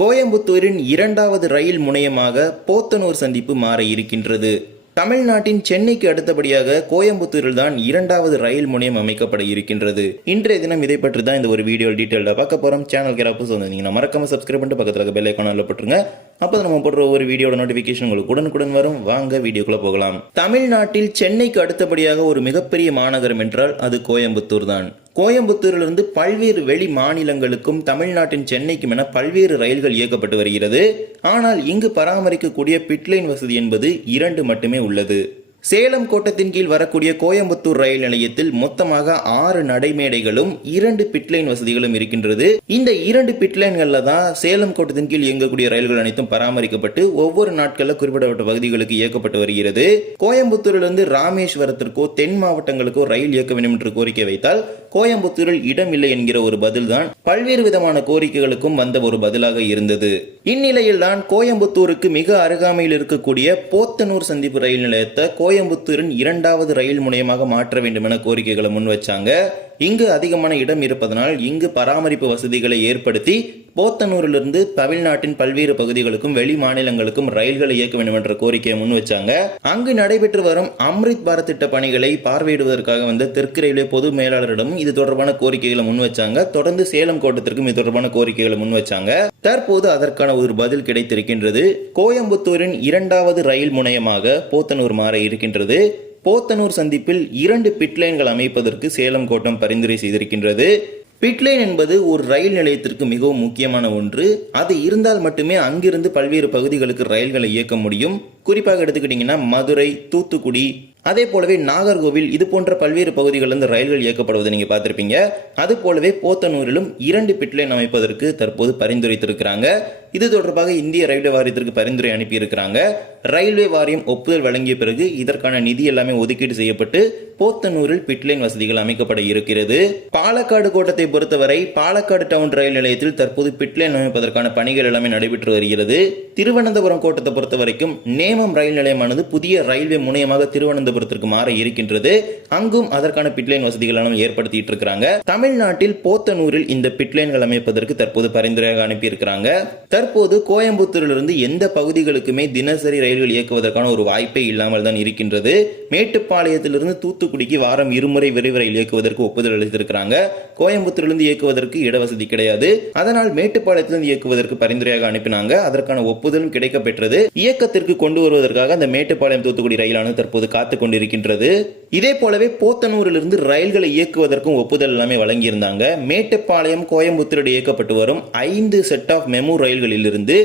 கோயம்புத்தூரின் இரண்டாவது ரயில் முனையமாக போத்தனூர் சந்திப்பு மாற இருக்கின்றது. தமிழ்நாட்டின் சென்னைக்கு அடுத்தபடியாக கோயம்புத்தூரில் தான் இரண்டாவது ரயில் முனையம் அமைக்கப்பட இருக்கின்றது. இன்றைய தினம் இதை பற்றி தான் இந்த ஒரு வீடியோ டீட்டெயிலாக பார்க்க போகிறோம் சேனல் கேரப்போ வந்தீங்கன்னா மறக்காம சப்ஸ்கிரைப் பண்ணிட்டு பக்கத்தில் இருக்க பெல் ஐக்கானில் போட்டுருங்க. அப்போ நம்ம போடுற ஒரு வீடியோட நோட்டிஃபிகேஷன் உங்களுக்கு உடனுக்குடன் வரும். வாங்க வீடியோக்குள்ளே போகலாம். தமிழ்நாட்டில் சென்னைக்கு அடுத்தபடியாக ஒரு மிகப்பெரிய மாநகரம் என்றால் அது கோயம்புத்தூர் தான். கோயம்புத்தூரிலிருந்து பல்வேறு வெளி மாநிலங்களுக்கும் தமிழ்நாட்டின் சென்னைக்கும் என பல்வேறு ரயில்கள் இயக்கப்பட்டு வருகிறது. ஆனால் இங்கு பராமரிக்கக்கூடிய பிட்லைன் வசதி என்பது இரண்டு மட்டுமே உள்ளது. சேலம் கோட்டத்தின் கீழ் வரக்கூடிய கோயம்புத்தூர் ரயில் நிலையத்தில் மொத்தமாக ஆறு நடைமேடைகளும் இரண்டு பிட்லைன் வசதிகளும் இருக்கின்றது. இந்த இரண்டு பிட்லைன்கள்ல தான் சேலம் கோட்டத்தின் கீழ் இயங்கக்கூடிய ரயில்கள் அனைத்தும் பராமரிக்கப்பட்டு ஒவ்வொரு நாட்களில் குறிப்பிடப்பட்ட பகுதிகளுக்கு இயக்கப்பட்டு வருகிறது. கோயம்புத்தூரிலிருந்து ராமேஸ்வரத்திற்கோ தென் மாவட்டங்களுக்கோ ரயில் இயக்க வேண்டும் என்று கோரிக்கை வைத்தால் கோயம்புத்தூரில் இடம் இல்லை என்கிற ஒரு பதில்தான் பல்வேறு விதமான கோரிக்கைகளுக்கும் வந்த ஒரு பதிலாக இருந்தது. இந்நிலையில் தான் கோயம்புத்தூருக்கு மிக அருகாமையில் இருக்கக்கூடிய போத்தனூர் சந்திப்பு ரயில் நிலையத்தை கோயம்புத்தூரின் இரண்டாவது ரயில் முனையமாக மாற்ற வேண்டும் என கோரிக்கைகளை முன்வச்சாங்க இங்கு அதிகமான இடம் இருப்பதனால் இங்கு பராமரிப்பு வசதிகளை ஏற்படுத்தி போத்தனூரிலிருந்து தமிழ்நாட்டின் பல்வேறு பகுதிகளுக்கும் வெளி மாநிலங்களுக்கும் ரயில்களை இயக்க வேண்டும் என்ற கோரிக்கையை முன் வச்சாங்க. அங்கு நடைபெற்று வரும் அம்ரித் பாரத் திட்ட பணிகளை பார்வையிடுவதற்காக வந்த தெற்கு ரயில்வே பொது மேலாளரிடமும் இது தொடர்பான கோரிக்கைகளை முன் வச்சாங்க. தொடர்ந்து சேலம் கோட்டத்திற்கும் இது தொடர்பான கோரிக்கைகளை முன் வச்சாங்க. தற்போது அதற்கான ஒரு பதில் கிடைத்திருக்கின்றது. கோயம்புத்தூரின் இரண்டாவது ரயில் முனையமாக போத்தனூர் மாற இருக்கின்றது. போத்தனூர் சந்திப்பில் இரண்டு பிட்லைன்கள் அமைப்பதற்கு சேலம் கோட்டம் பரிந்துரை செய்திருக்கின்றது. பிட்லைன் என்பது ஒரு ரயில் நிலையத்திற்கு மிகவும் முக்கியமான ஒன்று. அது இருந்தால் மட்டுமே அங்கிருந்து பல்வேறு பகுதிகளுக்கு ரயில்களை இயக்க முடியும். குறிப்பாக எடுத்துக்கிட்டிங்கன்னா மதுரை தூத்துக்குடி அதே போலவே நாகர்கோவில் இது போன்ற பல்வேறு பகுதிகளிலிருந்து ரயில்கள் இயக்கப்படுவதை நீங்கள் பார்த்துருப்பீங்க. அது போலவே போத்தனூரிலும் இரண்டு பிட்லைன் அமைப்பதற்கு தற்போது பரிந்துரைத்திருக்கிறாங்க. இது தொடர்பாக இந்திய ரயில்வே வாரியத்திற்கு பரிந்துரை அனுப்பியிருக்கிறாங்க. ரயில்வே வாரியம் ஒப்புதல் வழங்கிய பிறகு இதற்கான நிதி எல்லாமே ஒதுக்கீடு செய்யப்பட்டு போத்தனூரில் பிட்லைன் வசதிகள் அமைக்கப்பட இருக்கிறது. பாலக்காடு கோட்டத்தை பொறுத்தவரை பாலக்காடு டவுன் ரயில் நிலையத்தில் தற்போது பிட்லைன் அமைப்பதற்கான பணிகள் எல்லாமே நடைபெற்று வருகிறது. திருவனந்தபுரம் கோட்டத்தை பொறுத்த வரைக்கும் நேமம் ரயில் நிலையமானது புதிய ரயில்வே முனையமாக திருவனந்தபுரத்திற்கு மாற இருக்கின்றது. அங்கும் அதற்கான பிட்லைன் வசதிகள் எல்லாம் ஏற்படுத்திட்டு இருக்கிறாங்க. தமிழ்நாட்டில் போத்தனூரில் இந்த பிட்லைன்கள் அமைப்பதற்கு தற்போது பரிந்துரையாக அனுப்பியிருக்கிறாங்க. தற்போது கோயம்புத்தூரிலிருந்து எந்த பகுதிகளுக்குமே தினசரி ரயில்கள் இயக்குவதற்கான ஒரு வாய்ப்பே இல்லாமல் தான் இருக்கின்றது. மேட்டுப்பாளையத்திலிருந்து தூத்துக்குடிக்கு வாரம் இருமுறை விரைவு ரயில் இயக்குவதற்கு ஒப்புதல் அளித்திருக்கிறாங்க. கோயம்புத்தூரிலிருந்து இயக்குவதற்கு இடவசதி கிடையாது. அதனால் மேட்டுப்பாளையத்திலிருந்து இயக்குவதற்கு பரிந்துரையாக அனுப்பினாங்க. அதற்கான ஒப்புதலும் கிடைக்க பெற்றது இயக்கத்திற்கு கொண்டு வருவதற்காக அந்த மேட்டுப்பாளையம் தூத்துக்குடி ரயிலானது தற்போது காத்து கொண்டிருக்கின்றது இதே போலவே போத்தனூரிலிருந்து ரயில்களை இயக்குவதற்கும் ஒப்புதல் எல்லாமே வழங்கியிருந்தாங்க. மேட்டுப்பாளையம் கோயம்புத்தூர் இயக்கப்பட்டு வரும் ஐந்து செட் ஆஃப் மெமு ரயில்களிலிருந்து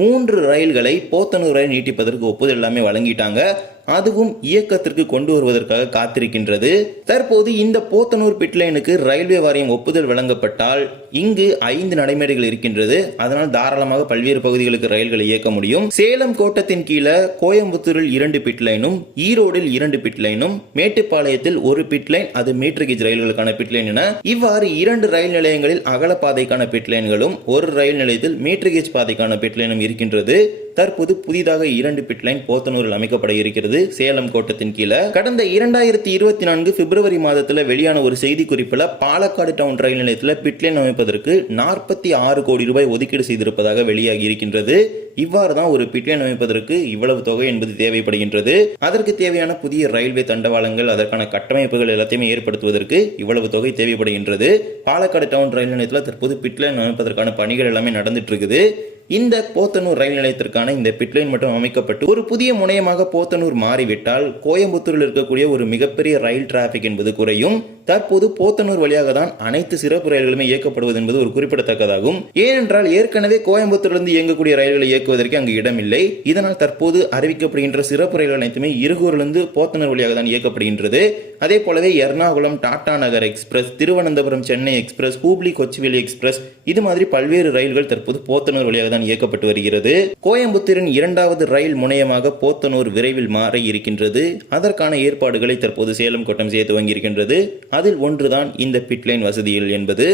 மூன்று ரயில்களை போத்தனூர் ரயில் நீட்டிப்பதற்கு ஒப்புதல் எல்லாமே வழங்கிட்டாங்க. அதுவும் இயக்கத்திற்கு கொண்டு வருவதற்காக காத்திருக்கின்றது. தற்போது இந்த போத்தனூர் பிட்லைனுக்கு ரயில்வே வாரியம் ஒப்புதல் வழங்கப்பட்டால் இங்கு ஐந்து நடைமேடைகள் இருக்கின்றது. அதனால் தாராளமாக பல்வேறு பகுதிகளுக்கு ரயில்களை இயக்க முடியும். சேலம் கோட்டத்தின் கீழே கோயம்புத்தூரில் இரண்டு பிட்லைனும் ஈரோடில் இரண்டு பிட்லைனும் மேட்டுப்பாளையத்தில் ஒரு பிட்லைன் அது மீட்டர் கேஜ் ரயில்களுக்கான பிட்லைன் என இவ்வாறு இரண்டு ரயில் நிலையங்களில் அகலப்பாதைக்கான பிட்லைன்களும் ஒரு ரயில் நிலையத்தில் மீட்டர் கேஜ் பாதைக்கான பிட்லைனும் இருக்கின்றது. தற்போது புதிதாக இரண்டு பிட்லைன் போத்தனூரில் அமைக்கப்பட இருக்கிறது. சேலம் கோட்டத்தின் கீழே. கடந்த இரண்டாயிரத்தி இருபத்தி நான்கு பிப்ரவரி மாதத்தில் வெளியான ஒரு செய்தி குறிப்பில் பாலக்காடு டவுன் ரயில் நிலையத்தில் பிட்லைன் அமைப்பதற்கு நாற்பத்தி ஆறு கோடி ரூபாய் ஒதுக்கீடு செய்திருப்பதாக வெளியாகி இருக்கின்றது. இவ்வாறு தான் ஒரு பிட்லைன் அமைப்பதற்கு இவ்வளவு தொகை என்பது தேவைப்படுகின்றது. அதற்கு தேவையான புதிய ரயில்வே தண்டவாளங்கள் அதற்கான கட்டமைப்புகள் எல்லாத்தையுமே ஏற்படுத்துவதற்கு இவ்வளவு தொகை தேவைப்படுகின்றது. பாலக்காடு டவுன் ரயில் நிலையத்தில் தற்போது பிட்லைன் அமைப்பதற்கான பணிகள் எல்லாமே நடந்துட்டு இருக்குது. இந்த போத்தனூர் ரயில் நிலையத்திற்கான இந்த பிட்லைன் மட்டும் அமைக்கப்பட்டு ஒரு புதிய முனையமாக போத்தனூர் மாறிவிட்டால் கோயம்புத்தூரில் இருக்கக்கூடிய ஒரு மிகப்பெரிய ரயில் டிராபிக் என்பது குறையும். தற்போது போத்தனூர் வழியாக தான் அனைத்து சிறப்பு ரயில்களுமே இயக்கப்படுவது என்பது ஒரு குறிப்பிடத்தக்கதாகும். ஏனென்றால் ஏற்கனவே கோயம்புத்தூரிலிருந்து இயங்கக்கூடிய ரயில்களை இயக்குவதற்கு அங்கு இடமில்லை. இதனால் தற்போது அறிவிக்கப்படுகின்ற சிறப்பு ரயில்கள் அனைத்துமே இருகூரிலிருந்து போத்தனூர் வழியாக தான் இயக்கப்படுகின்றது. அதே போலவே Ernakulam Tata Nagar express Thiruvananthapuram Chennai express Hubli Kochuveli express இது மாதிரி பல்வேறு ரயில்கள் தற்போது போத்தனூர் வழியாக தான் இயக்கப்பட்டு வருகிறது. கோயம்புத்தூரின் இரண்டாவது ரயில் முனையமாக போத்தனூர் விரைவில் மாற இருக்கின்றது. அதற்கான ஏற்பாடுகளை தற்போது சேலம் கோட்டம் செய்ய துவங்கியிருக்கின்றது. அதில் ஒன்றுதான் இந்த பிட்லைன் வசதிகள் என்பது.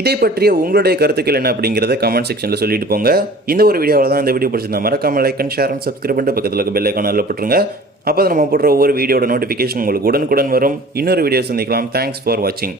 இதை பற்றிய உங்களுடைய கருத்துக்கள் என்ன அப்படிங்கிறத கமெண்ட் செக்ஷனில் சொல்லிட்டு போங்க. இந்த ஒரு வீடியோவில் தான் இந்த வீடியோ பிடிச்சிருந்தா மறக்காம like and share and subscribe பண்ணிட்டு பக்கத்தில் இருக்க பெல் ஐக்கான் போட்டுருங்க. அப்போ நம்ம போடுற ஒவ்வொரு வீடியோட நோட்டிஃபிகேஷன் உங்களுக்கு உடனுக்குடன் வரும். இன்னொரு வீடியோ சந்திக்கலாம். தேங்க்ஸ் ஃபார் வாட்சிங்